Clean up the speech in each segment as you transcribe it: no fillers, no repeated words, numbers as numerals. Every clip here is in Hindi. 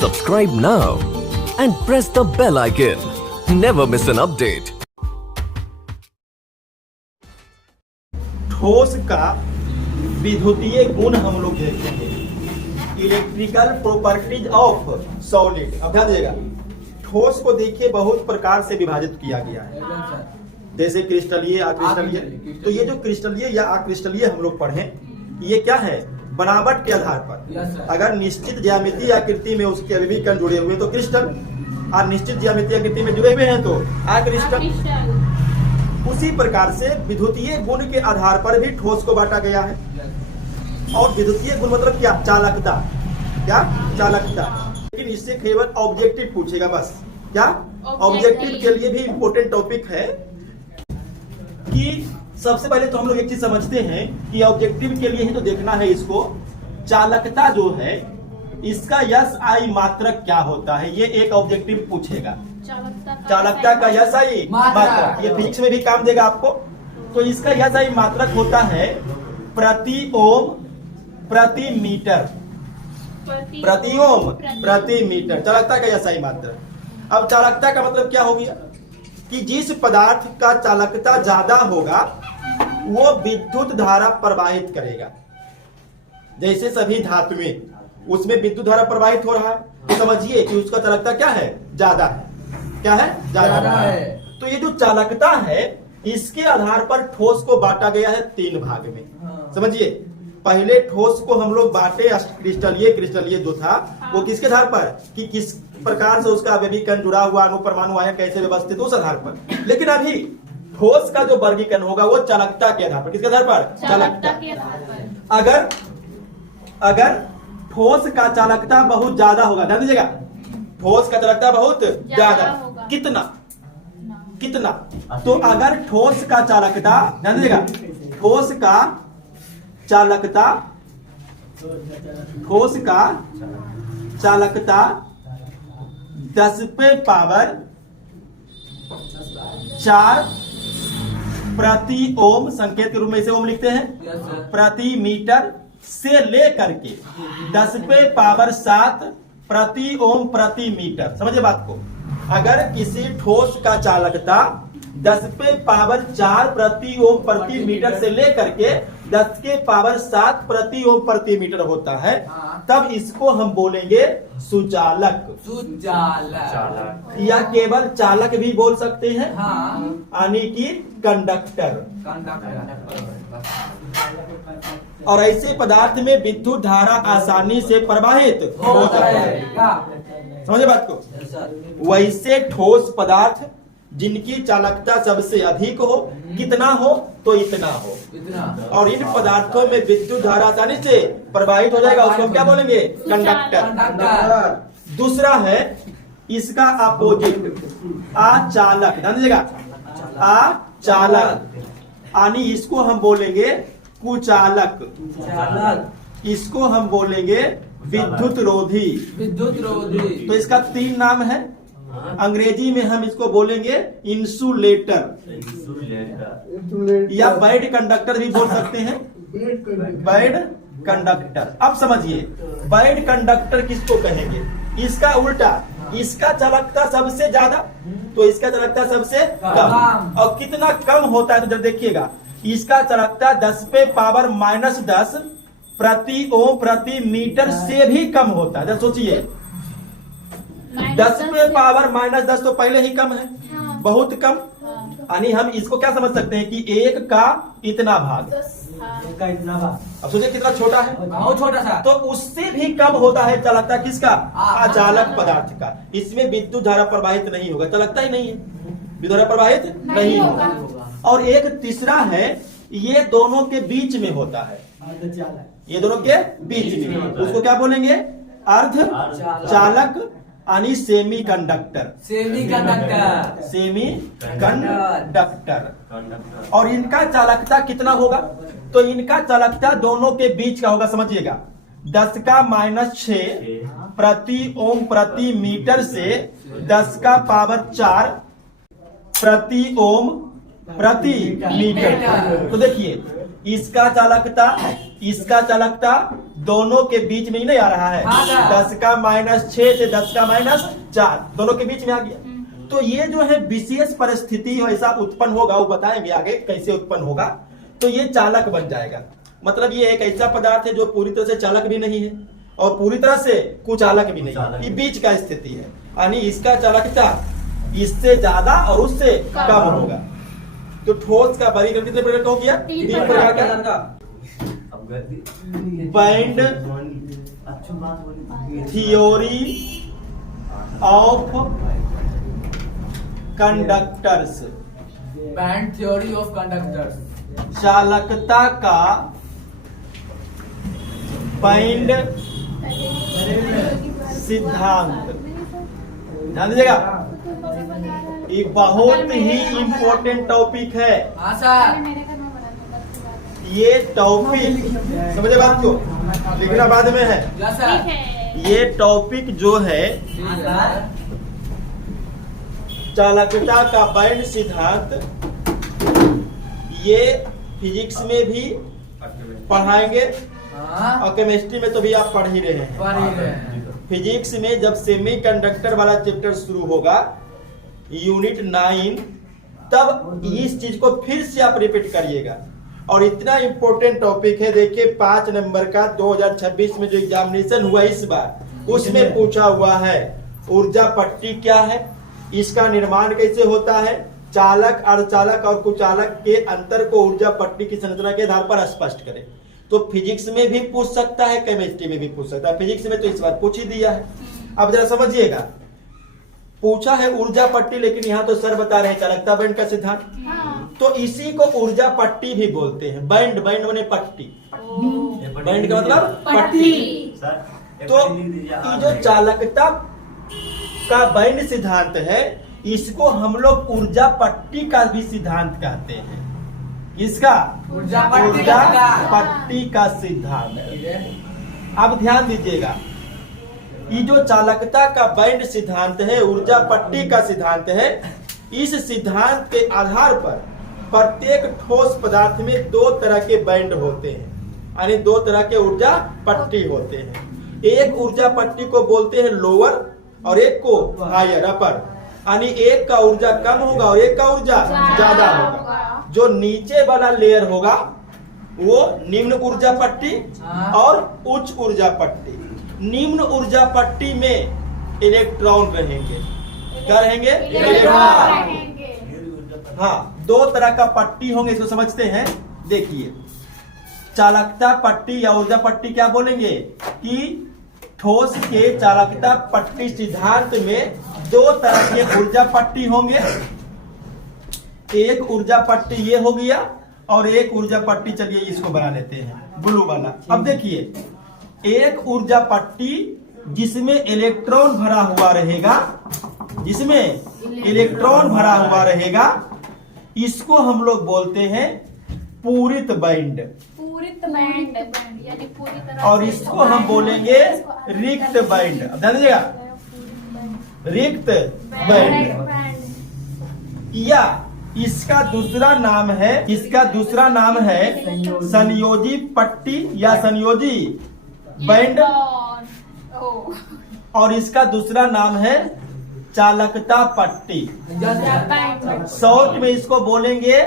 Subscribe now and press the bell icon. Never miss an update. ठोस का विद्युतीय गुण हम लोग देखेंगे, इलेक्ट्रिकल प्रॉपर्टीज ऑफ सॉलिड। अब ध्यान दीजिएगा, ठोस को देखिए बहुत प्रकार से विभाजित किया गया है, जैसे क्रिस्टलीय, अक्रिस्टलीय। तो ये जो क्रिस्टलीय या अक्रिस्टलीय हम लोग पढ़े, ये क्या है? बनावट के आधार पर अगर निश्चित ज्यामितीय आकृति में उसके अभिकरण जुड़े हुए तो क्रिस्टल, और निश्चित ज्यामितीय आकृति में जुड़े हुए हैं तो अक्रिस्टल। उसी प्रकार से विद्युतीय गुण के आधार पर भी ठोस को बांटा गया है। और विद्युतीय गुण मतलब क्या? चालकता। क्या? चालकता। लेकिन इससे केवल ऑब्जेक्टिव पूछेगा बस। क्या? ऑब्जेक्टिव के लिए भी इम्पोर्टेंट टॉपिक है कि सबसे पहले तो हम लोग एक चीज समझते हैं कि ऑब्जेक्टिव के लिए ही तो देखना है इसको, चालकता जो है इसका यस आई मात्रक क्या होता है, ये एक ऑब्जेक्टिव पूछेगा। चालकता का यस आई मात्रक, ये फिजिक्स में भी काम देगा आपको। तो इसका यस आई मात्रक होता है प्रति ओम प्रति मीटर, प्रति ओम प्रति मीटर, चालकता का यस आई मात्रक। अब चालकता का मतलब क्या हो गया कि जिस पदार्थ का चालकता ज्यादा होगा वो विद्युत धारा प्रवाहित करेगा। जैसे सभी धातुएं, उसमें विद्युत धारा प्रवाहित हो रहा है, तो समझिए कि उसका चालकता क्या है? ज्यादा है। क्या है? ज्यादा है। तो ये जो चालकता है इसके आधार पर ठोस को बांटा गया है तीन भाग में। समझिए, पहले ठोस को हम लोग बांटे क्रिस्टलीय, क्रिस्टलीय जो था वो किसके आधार पर कि किस प्रकार से उसका अभिकरण जुड़ा हुआ, अणु परमाणु आयन कैसे व्यवस्थित, उस आधार पर। लेकिन अभी ठोस का जो वर्गीकरण होगा वो चालकता के आधार पर। किसके आधार पर? चालकता के आधार पर। अगर ठोस का चालकता बहुत ज्यादा होगा, ध्यान दीजिएगा, ठोस का चालकता बहुत ज्यादा, कितना? तो अगर ठोस का चालकता, ध्यान दीजिएगा, ठोस का चालकता 10 पे पावर 4 प्रति ओम, संकेत के रूप में इसे ओम लिखते हैं, प्रति मीटर से लेकर के 10 पे पावर 7 प्रति ओम प्रति मीटर। समझिए बात को, अगर किसी ठोस का चालकता 10 पे पावर 4 प्रति ओम प्रति मीटर से लेकर के 10 के पावर 7 प्रति ओम प्रति मीटर होता है, तब इसको हम बोलेंगे सुचालक। या केवल चालक भी बोल सकते हैं, यानी कि कंडक्टर। और ऐसे पदार्थ में विद्युत धारा आसानी से प्रवाहित हो जाता है। समझे बात को? वैसे ठोस पदार्थ जिनकी चालकता सबसे अधिक हो, कितना हो? तो इतना हो। और इन पदार्थों में विद्युत धारा आसानी से प्रवाहित हो जाएगा, उसको हम क्या बोलेंगे? कंडक्टर। दूसरा है इसका अपोजिट, अचालक। ध्यान दीजिएगा, अचालक, यानी इसको हम बोलेंगे कुचालक, इसको हम बोलेंगे विद्युत रोधी। तो इसका 3 नाम है। अंग्रेजी में हम इसको बोलेंगे इंसुलेटर, या बैड कंडक्टर भी बोल सकते हैं, बैड कंडक्टर। अब समझिए, बैड कंडक्टर किसको कहेंगे? इसका उल्टा, इसका चालकता सबसे ज्यादा तो इसका चालकता सबसे कम। और कितना कम होता है तो जब देखिएगा, इसका चालकता 10 पे पावर -10 प्रति ओम प्रति मीटर से भी कम होता है। जब सोचिए, 10 पे पावर -10 तो पहले ही कम है, बहुत कम। यानी हम इसको क्या समझ सकते हैं कि 1 का इतना भाग। अब सोचिए कितना छोटा है, बहुत छोटा सा। तो उससे भी कम होता है चालकता किसका? अचालक पदार्थ का। इसमें विद्युत धारा प्रवाहित नहीं होगा, चालकता ही नहीं है, विद्युत धारा प्रवाहित नहीं होगा। और एक तीसरा है, ये दोनों के बीच में होता है, ये दोनों के बीच में, उसको क्या बोलेंगे? अर्ध चालक, यानी सेमी कंडक्टर। Semi conductor. और इनका चालकता कितना होगा? तो इनका चालकता दोनों के बीच का होगा। समझिएगा, 10 का -6 प्रति ओम प्रति मीटर से 10 का पावर 4 प्रति ओम प्रति मीटर। तो देखिए, इसका चालकता दोनों के बीच में ही नहीं आ रहा है। 10 का -6 से 10 का -4 दोनों के बीच में आ गया। तो ये जो है विशेष परिस्थिति ऐसा उत्पन्न होगा, वो बताएंगे आगे कैसे उत्पन्न होगा। तो ये चालक बन जाएगा। मतलब ये एक ऐसा पदार्थ है जो पूरी तरह से चालक भी नहीं है और पूरी तरह से कुचालक भी नहीं है, ये बीच का स्थिति है। यानी इसका चालकता इससे ज्यादा और उससे कम होगा। तो ठोस का वर्गीकरण कितने प्रकार का हो गया? 3 प्रकार का। Band theory of conductors, band theory of conductors, चालकता का बैंड सिद्धांत। ध्यान दीजिएगा, ये बहुत ही इम्पोर्टेंट टॉपिक है। हाँ सर, ये टॉपिक समझे बात को, लिखना बाद में है। यस सर, ये टॉपिक जो है चालकता का बैंड सिद्धांत, ये फिजिक्स में भी पढ़ाएंगे और केमिस्ट्री में तो भी आप पढ़ ही रहे हैं। फिजिक्स में जब सेमीकंडक्टर वाला चैप्टर शुरू होगा, यूनिट 9, तब इस चीज को फिर से आप रिपीट करिएगा। और इतना इंपॉर्टेंट टॉपिक है, देखिए 5 नंबर का 2026 में जो एग्जामिनेशन हुआ इस बार, उसमें पूछा हुआ है ऊर्जा पट्टी क्या है, इसका निर्माण कैसे होता है, चालक, अर्धचालक और कुचालक के अंतर को ऊर्जा पट्टी की संरचना के आधार पर स्पष्ट करें। तो फिजिक्स में भी पूछ सकता है, केमिस्ट्री में भी पूछ सकता है। फिजिक्स में तो इस बार पूछ ही दिया है। अब जरा समझिएगा, पूछा है ऊर्जा पट्टी, लेकिन यहाँ तो सर बता रहे हैं चालकता बैंड का सिद्धांत। तो इसी को ऊर्जा पट्टी भी बोलते हैं। बैंड माने पट्टी, बैंड का मतलब पट्टी। तो ये जो चालकता का बैंड सिद्धांत है, इसको हम लोग ऊर्जा पट्टी का भी सिद्धांत कहते हैं। इसका ऊर्जा पट्टी का सिद्धांत। अब ध्यान दीजिएगा, ये जो चालकता का बैंड सिद्धांत है, ऊर्जा पट्टी का सिद्धांत है, इस सिद्धांत के आधार पर प्रत्येक ठोस पदार्थ में 2 तरह के बैंड होते हैं, यानी 2 तरह के ऊर्जा पट्टी होते हैं। एक ऊर्जा पट्टी को बोलते हैं लोअर और एक को हायर, अपर। यानी एक का ऊर्जा कम होगा और एक का ऊर्जा ज्यादा होगा। जो नीचे वाला लेयर होगा वो निम्न ऊर्जा पट्टी और उच्च ऊर्जा पट्टी। निम्न ऊर्जा पट्टी में इलेक्ट्रॉन रहेंगे। क्या रहेंगे? इलेक्ट्रॉन। हाँ, 2 तरह का पट्टी होंगे, इसको समझते हैं। देखिए, चालकता पट्टी या ऊर्जा पट्टी क्या बोलेंगे कि ठोस के चालकता पट्टी सिद्धांत में 2 तरह के ऊर्जा पट्टी होंगे। एक ऊर्जा पट्टी ये हो गया और एक ऊर्जा पट्टी, चलिए इसको बना लेते हैं ब्लू वाला। अब देखिए, एक ऊर्जा पट्टी जिसमें इलेक्ट्रॉन भरा हुआ रहेगा, जिसमें इलेक्ट्रॉन भरा हुआ रहेगा, इसको हम लोग बोलते हैं पूरित बैंड। यानी पूरी तरह। और इसको हम बोलेंगे रिक्त बैंड। ध्यान दीजिएगा, रिक्त बैंड। या इसका दूसरा नाम है संयोजी पट्टी या संयोजी बैंड। और इसका दूसरा नाम है चालकता पट्टी। शॉर्ट में इसको बोलेंगे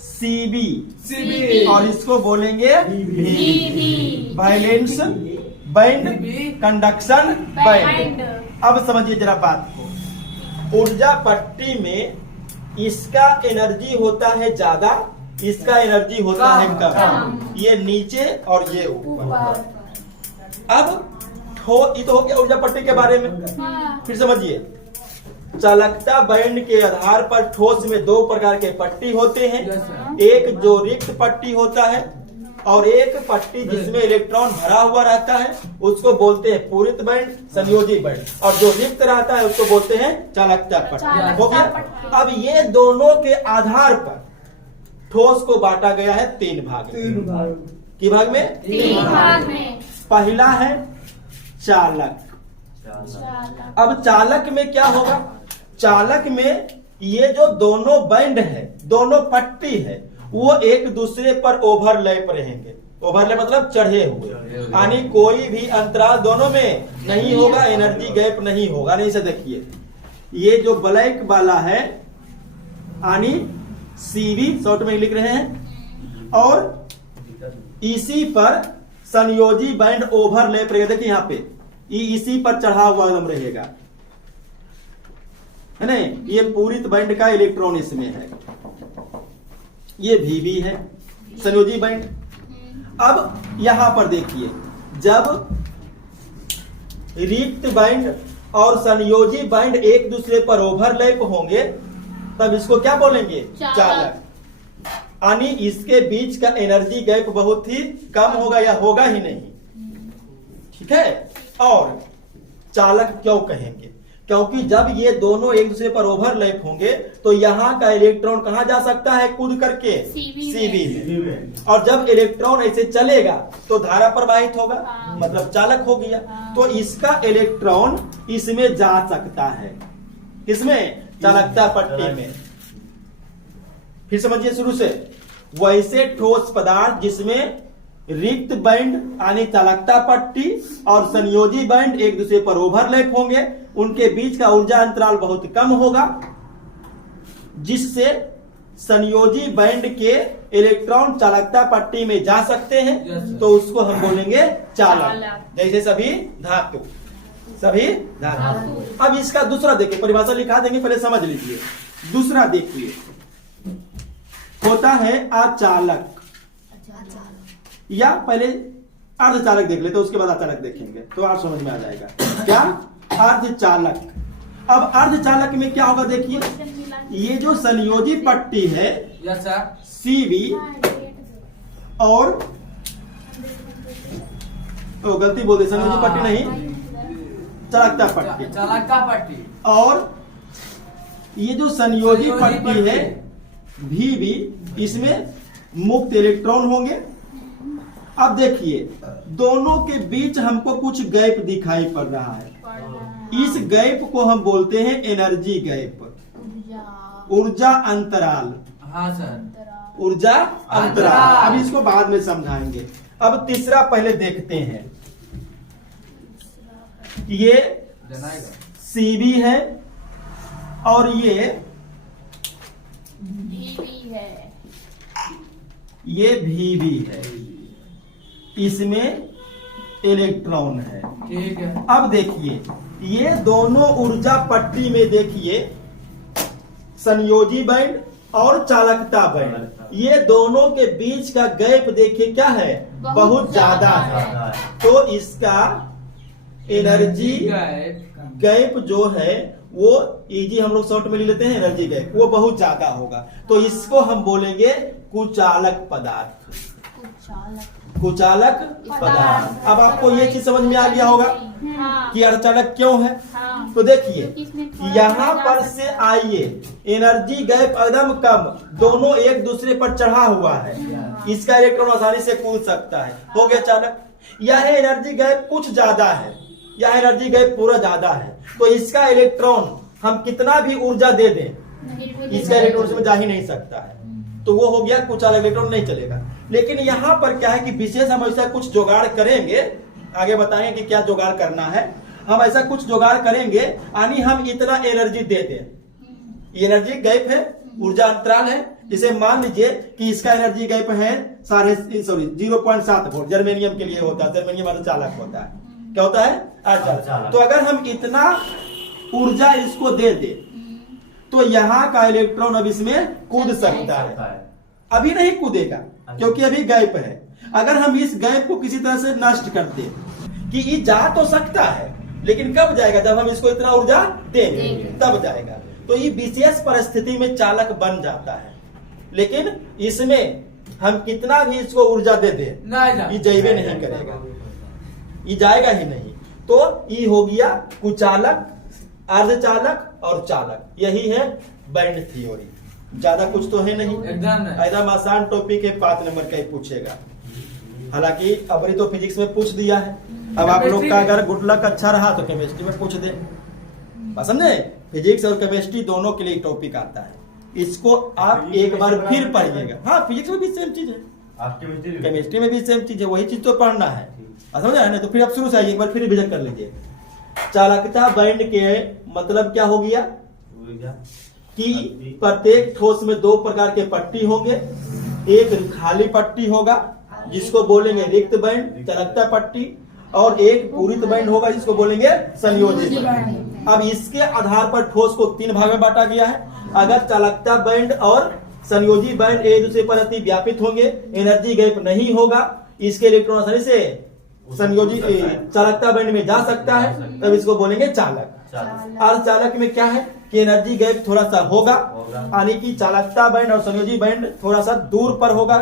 सीबी और इसको बोलेंगे V, valence band, conduction band. अब समझिए जरा बात को। ऊर्जा पट्टी में इसका एनर्जी होता है ज्यादा, इसका एनर्जी होता है कम। ये नीचे और ये ऊपर। अब ये तो हो गया ऊर्जा पट्टी के बारे में। फिर समझिए, चालकता बैंड के आधार पर ठोस में 2 प्रकार के पट्टी होते हैं। एक जो रिक्त पट्टी होता है और एक पट्टी जिसमें इलेक्ट्रॉन भरा हुआ रहता है, उसको बोलते हैं पूरित बैंड, संयोजी बैंड। और जो रिक्त रहता है उसको बोलते हैं चालकता पट्टी। हो गया। अब ये दोनों के आधार पर ठोस को बांटा गया है 3 भाग में। किस भाग में? 3 भाग में। पहला है चालक। अब चालक में क्या होगा? चालक में ये जो दोनों बैंड है, दोनों पट्टी है, वो एक दूसरे पर ओवरलैप रहेंगे। ओवरलैप मतलब चढ़े हुए, यानी कोई भी अंतराल दोनों में नहीं होगा, एनर्जी गैप नहीं होगा। नहीं से देखिए, ये जो ब्लैक वाला है यानी सीवी शॉर्ट में लिख रहे हैं, और इसी पर संयोजी बैंड ओवरलैप रहेगा। देखिए यहाँ पे इसी पर चढ़ा हुआ एकदम रहेगा, है ना। ये पूरी बैंड का इलेक्ट्रॉन इसमें है, ये भी है संयोजी बैंड। अब यहां पर देखिए, जब रिक्त बैंड और संयोजी बैंड एक दूसरे पर ओवरलैप होंगे तब इसको क्या बोलेंगे? चालक। यानी इसके बीच का एनर्जी गैप बहुत ही कम होगा या होगा ही नहीं, ठीक है। और चालक क्यों कहेंगे? क्योंकि जब ये दोनों एक दूसरे पर ओवरलैप होंगे तो यहाँ का इलेक्ट्रॉन कहाँ जा सकता है? कूद करके सीवी में। और जब इलेक्ट्रॉन ऐसे चलेगा तो धारा प्रवाहित होगा, मतलब चालक हो गया। तो इसका इलेक्ट्रॉन इसमें जा सकता है, किसमें? चालकता पट्टी में। फिर समझिए शुरू से, वैसे ठोस पदार्थ जिसमें रिक्त बैंड यानी चालकता पट्टी और संयोजी बैंड एक दूसरे पर ओवरलैप होंगे, उनके बीच का ऊर्जा अंतराल बहुत कम होगा, जिससे संयोजी बैंड के इलेक्ट्रॉन चालकता पट्टी में जा सकते हैं, तो उसको हम बोलेंगे चालक। जैसे सभी धातु, सभी धातु। अब इसका दूसरा देखिए, परिभाषा लिखा देंगे, पहले समझ लीजिए। दूसरा देखिए, होता है अचालक, या पहले अर्धचालक देख लेते, उसके बाद अचालक देखेंगे तो आप समझ में आ जाएगा। क्या? अर्धचालक। अब अर्धचालक में क्या होगा? देखिए, ये जो संयोजी पट्टी है सीवी और तो गलती बोल दी, संयोजी पट्टी नहीं, चालकता पट्टी। चालकता पट्टी। और ये जो संयोजी पट्टी है भी इसमें मुक्त इलेक्ट्रॉन होंगे। अब देखिए, दोनों के बीच हमको कुछ गैप दिखाई पड़ रहा है। इस गैप को हम बोलते हैं एनर्जी गैप, ऊर्जा अंतराल। हाँ सर, ऊर्जा अंतराल। अब इसको बाद में समझाएंगे। अब तीसरा पहले देखते हैं। ये सीबी है और ये भी है, इसमें इलेक्ट्रॉन है। ठीक है। अब देखिए, ये दोनों ऊर्जा पट्टी में देखिए, संयोजी बैंड और चालकता बैंड, ये दोनों के बीच का गैप देखिए क्या है? बहुत ज्यादा है। तो इसका एनर्जी गैप जो है वो इजी हम लोग शॉर्ट में ले लेते हैं, एनर्जी गैप वो बहुत ज्यादा होगा। तो इसको हम बोलेंगे कुचालक पदार्थ। कुचालक पदार्थ। अब आपको ये चीज समझ में आ गया होगा कि अर्धचालक क्यों है। तो देखिए, यहाँ पर से आइए, एनर्जी गैप एकदम कम, दोनों एक दूसरे पर चढ़ा हुआ है, इसका इलेक्ट्रॉन आसानी से कूद सकता है, हो गया चालक। यह एनर्जी गैप कुछ ज्यादा है, यह एनर्जी गैप पूरा ज्यादा है, तो इसका इलेक्ट्रॉन हम कितना भी ऊर्जा दे दें, इसका इलेक्ट्रॉन इसमें जा ही नहीं सकता है, तो वो हो गया कुचालक, इलेक्ट्रॉन नहीं चलेगा। लेकिन यहाँ पर क्या है कि विशेष हम ऐसा कुछ जुगाड़ करेंगे, आगे बताएंगे कि क्या जुगाड़ करना है। हम ऐसा कुछ जुगाड़ करेंगे, यानी हम इतना एनर्जी दे दें, एनर्जी गैप है, ऊर्जा अंतराल है, जिसे मान लीजिए कि इसका एनर्जी गैप है 0.7 वोल्ट, जर्मेनियम के लिए होता है, जर्मेनियम अर्धचालक होता है। क्या होता है? अर्धचालक। तो अगर हम इतना ऊर्जा इसको दे दे तो यहाँ का इलेक्ट्रॉन अब इसमें कूद सकता है। अभी नहीं कूदेगा क्योंकि अभी गैप है। अगर हम इस गैप को किसी तरह से नष्ट करते कि ये जा तो सकता है, लेकिन कब जाएगा? जब हम इसको इतना ऊर्जा देंगे तब जाएगा। तो ये विशेष परिस्थिति में चालक बन जाता है, लेकिन इसमें हम कितना भी इसको ऊर्जा दे दे ये जैवे नहीं करेगा, ये जाएगा ही नहीं। तो ये हो गया कुचालक, अर्धचालक और चालक। यही है बैंड थ्योरी, ज्यादा कुछ तो है नहीं, एकदम आसान टॉपिक है, 5 नंबर का ही पूछेगा। हालांकि अबरी तो फिजिक्स में पूछ दिया है, अब आप लोग का अगर गुड लक अच्छा रहा तो केमिस्ट्री में पूछ दे, समझे? फिजिक्स और केमिस्ट्री दोनों के लिए टॉपिक आता है। इसको आप एक बार फिर पढ़िएगा। हाँ, फिजिक्स में भी सेम चीज है, आपके केमिस्ट्री में भी सेम चीज है, वही चीज तो पढ़ना है। समझा है ना? तो फिर आप शुरू से आइए, एक बार फिर रिविजन कर लीजिए। चालकता बैंड के मतलब क्या हो गया कि प्रत्येक ठोस में दो प्रकार के पट्टी होंगे। एक खाली पट्टी होगा जिसको बोलेंगे रिक्त बैंड चालकता पट्टी, और एक पूरित बैंड होगा जिसको बोलेंगे संयोजित बैंड। अब इसके आधार पर ठोस को तीन भाग में बांटा गया है। अगर चालकता बैंड और संयोजी बैंड एक दूसरे पर अति व्यापित होंगे, एनर्जी गैप नहीं होगा, इसके इलेक्ट्रॉन आसानी से संयोजी चालकता बैंड में जा सकता है, तब इसको बोलेंगे चालक। अर्धचालक में क्या है कि एनर्जी गैप थोड़ा सा होगा, यानी कि चालकता बैंड और संयोजी बैंड थोड़ा सा दूर पर होगा,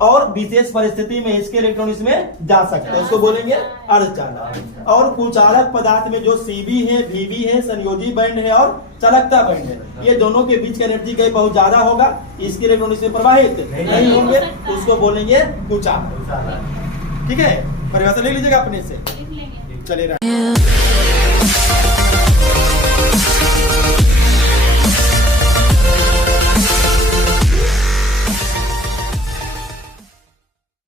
और विशेष परिस्थिति में इसके इलेक्ट्रॉन इसमें जा सकते हैं, इसको बोलेंगे अर्धचालक। और कुचालक पदार्थ में जो सीबी है, वीबी है, संयोजी बैंड है और चालकता बैंड है, ये दोनों के बीच का एनर्जी गैप बहुत ज्यादा होगा, इसके इलेक्ट्रॉन इसमें प्रवाहित नहीं होंगे, उसको बोलेंगे कुचालक। ठीक है, परिभाषा ले लीजिएगा अपने से। चलिए